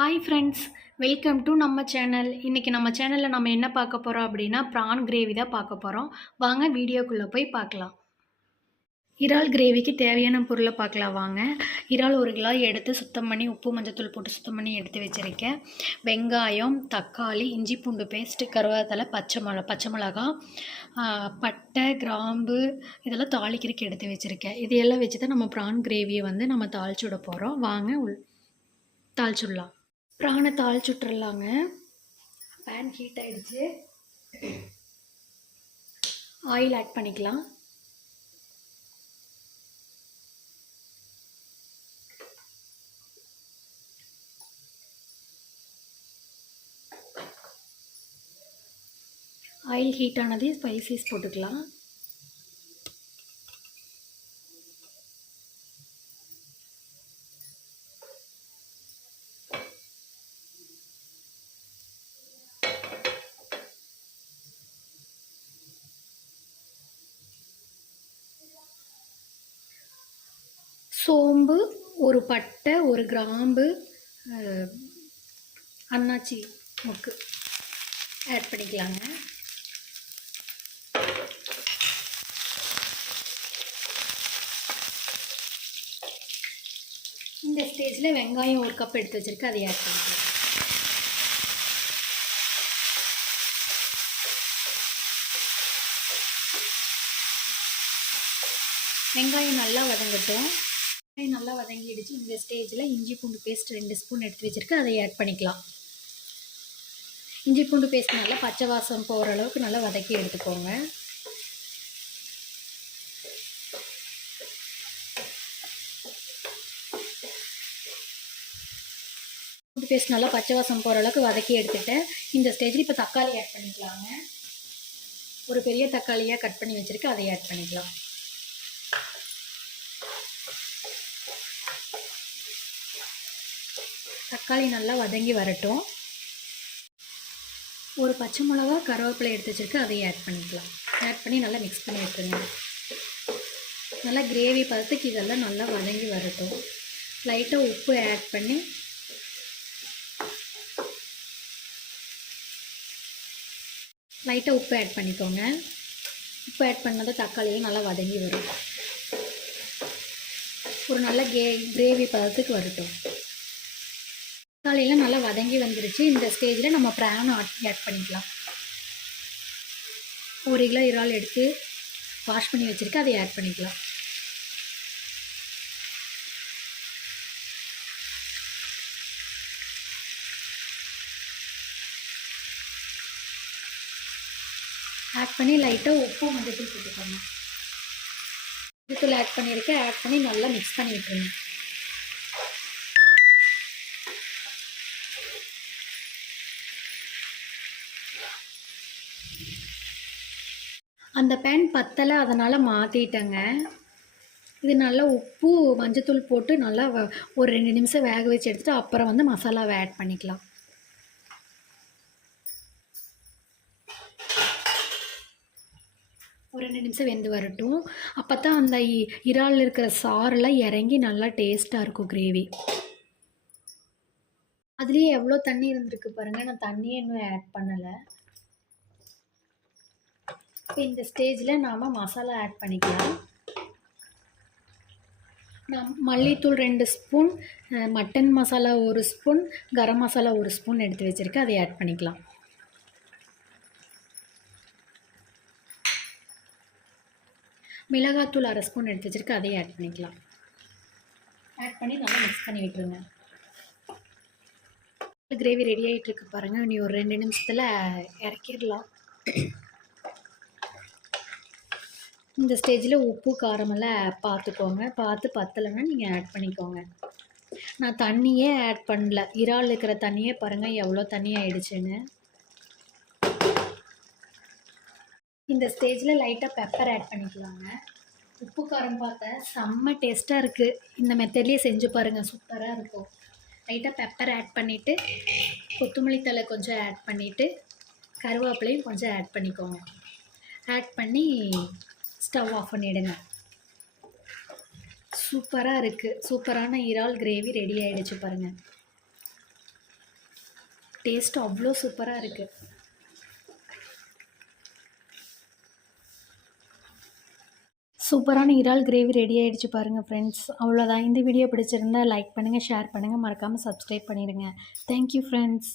Hi friends, welcome to நம்ம channel. இன்றைக்கி நம்ம சேனலில் நம்ம என்ன பார்க்க போகிறோம் அப்படின்னா ப்ரான் கிரேவி தான் பார்க்க போகிறோம். வாங்க வீடியோக்குள்ளே போய் பார்க்கலாம். இறால் கிரேவிக்கு தேவையான பொருளை பார்க்கலாம் வாங்க. இறால் 1 கிலோ எடுத்து சுத்தம் பண்ணி உப்பு மஞ்சத்தூள் போட்டு சுத்தம் பண்ணி எடுத்து வச்சுருக்கேன். வெங்காயம், தக்காளி, இஞ்சி பூண்டு பேஸ்ட்டு, கருவேப்பிலை, பச்சை மிளகா, பட்டை, கிராம்பு இதெல்லாம் தாளிக்கிறதுக்கு எடுத்து வச்சுருக்கேன். இதையெல்லாம் வச்சு தான் நம்ம ப்ரான் கிரேவியை நம்ம தாளிச்சு விட போகிறோம். வாங்க தாளிச்சுடலாம். ப்ரானை தாளிச்சு விட்டுறலாங்க. பேன் ஹீட் ஆகிடுச்சு. ஆயில் ஆட் பண்ணிக்கலாம். ஆயில் ஹீட் ஆனது ஸ்பைசஸ் போட்டுக்கலாம். சோம்பு, ஒரு பட்டை, ஒரு கிராம்பு, அன்னாச்சி மொக்கு ஆட் பண்ணிக்கலாங்க. இந்த ஸ்டேஜில் வெங்காயம் 1 கப் எடுத்து வச்சுருக்கு, அதை ஆட் பண்ணிக்கலாம். வெங்காயம் நல்லா வதங்கட்டும். நல்லா வதங்கிடுச்சு. இந்த ஸ்டேஜில் இஞ்சி பூண்டு பேஸ்ட் 2 ஸ்பூன் எடுத்து வச்சுருக்கு, அதை ஆட் பண்ணிக்கலாம். இஞ்சி பூண்டு பேஸ்ட் நல்லா பச்சை வாசம் போகிற அளவுக்கு நல்லா வதக்கி எடுத்துக்கோங்க. பூண்டு பேஸ்ட் நல்லா பச்சை வாசம் போகிற அளவுக்கு வதக்கி எடுத்துட்டேன். இந்த ஸ்டேஜில் இப்போ தக்காளி ஆட் பண்ணிக்கலாங்க. ஒரு பெரிய தக்காளியாக கட் பண்ணி வச்சுருக்கு, அதை ஆட் பண்ணிக்கலாம். தக்காளி நல்லா வதங்கி வரட்டும். ஒரு பச்சை மிளகா, கருவேப்பிலை எடுத்து வச்சுருக்கு, அதை ஆட் பண்ணிக்கலாம். ஆட் பண்ணி நல்லா மிக்ஸ் பண்ணி விட்டுருங்க. நல்லா கிரேவி பதத்துக்கு இதெல்லாம் நல்லா வதங்கி வரட்டும். லைட்டாக உப்பு ஆட் பண்ணி உப்பு ஆட் பண்ணிக்கோங்க. உப்பு ஆட் பண்ணால் தக்காளியும் நல்லா வதங்கி வரும். ஒரு நல்ல கிரேவி பதத்துக்கு வரட்டும். தக்காளியெல்லாம் நல்லா வதங்கி வந்துருச்சு. இந்த ஸ்டேஜில் நம்ம ப்ரான் ஆட் பண்ணிக்கலாம். 1 கிலோ இறால் எடுத்து வாஷ் பண்ணி வச்சுருக்கு, அதை ஆட் பண்ணிக்கலாம். ஆட் பண்ணி லைட்டாக உப்பு மஞ்சத்தூள் போட்டுக்கோங்க. மஞ்சத்தூள் ஆட் பண்ணியிருக்கேன். ஆட் பண்ணி நல்லா மிக்ஸ் பண்ணி விட்டுருங்க. அந்த பேன் பத்தலை, அதனால் மாற்றிட்டேங்க. இது நல்லா உப்பு மஞ்சத்தூள் போட்டு நல்லா ஒரு 2 நிமிஷம் வேக வச்சு எடுத்துகிட்டு அப்புறம் மசாலாவை ஆட் பண்ணிக்கலாம். ஒரு 2 நிமிஷம் வெந்து வரட்டும். அப்போ தான் அந்த இறாலில் இருக்கிற சாரெல்லாம் இறங்கி நல்லா டேஸ்ட்டாக இருக்கும் கிரேவி. அதுலேயே எவ்வளோ தண்ணி இருந்திருக்கு பாருங்கள். நான் தண்ணியே இன்னும் ஆட் பண்ணலை. இப்போ இந்த ஸ்டேஜில் நாம் மசாலா ஆட் பண்ணிக்கலாம். நான் மல்லித்தூள் 2 spoon, mutton masala 1 spoon, garam masala 1 spoon எடுத்து வச்சுருக்கேன், அதை ஆட் பண்ணிக்கலாம். மிளகாத்தூள் 1/2 ஸ்பூன் எடுத்து வச்சுருக்கு, அதையும் ஆட் பண்ணிக்கலாம். ஆட் பண்ணி நல்லா மிக்ஸ் பண்ணி விட்டுருங்க. கிரேவி ரெடி ஆகிட்டுருக்கு பாருங்கள். இனி ஒரு 2 நிமிஷத்தில் இறக்கிடலாம். இந்த ஸ்டேஜில் உப்பு காரமெல்லாம் பார்த்துக்கோங்க. பார்த்து பத்தலைன்னா நீங்கள் ஆட் பண்ணிக்கோங்க. நான் தண்ணியே ஆட் பண்ணல. இறால் இருக்கிற தண்ணியே பாருங்கள் எவ்வளோ தண்ணி ஆயிடுச்சுன்னு. இந்த ஸ்டேஜில் லைட்டாக பெப்பர் ஆட் பண்ணிக்கலாங்க. உப்பு காரம் பார்த்தேன், செம்ம டேஸ்ட்டாக இருக்குது. இந்த மெத்தட்லேயே செஞ்சு பாருங்கள், சூப்பராக இருக்கும். லைட்டாக பெப்பர் ஆட் பண்ணிவிட்டு கொத்தமல்லி தழை கொஞ்சம் ஆட் பண்ணிவிட்டு கருவேப்பிலையும் கொஞ்சம் ஆட் பண்ணிக்கோங்க. ஆட் பண்ணி ஸ்டவ் ஆஃப் பண்ணிவிடுங்க. சூப்பராக இருக்குது. சூப்பரான இறால் கிரேவி ரெடி ஆகிடுச்சு பாருங்கள். டேஸ்ட் அவ்வளோ சூப்பராக இருக்குது. சூப்பரான இறால் கிரேவி ரெடி ஆகிடுச்சு பாருங்கள் ஃப்ரெண்ட்ஸ். அவ்வளோதான். இந்த வீடியோ பிடிச்சிருந்தா லைக் பண்ணுங்கள், ஷேர் பண்ணுங்கள், மறக்காமல் சப்ஸ்கிரைப் பண்ணிடுங்க. Thank you friends.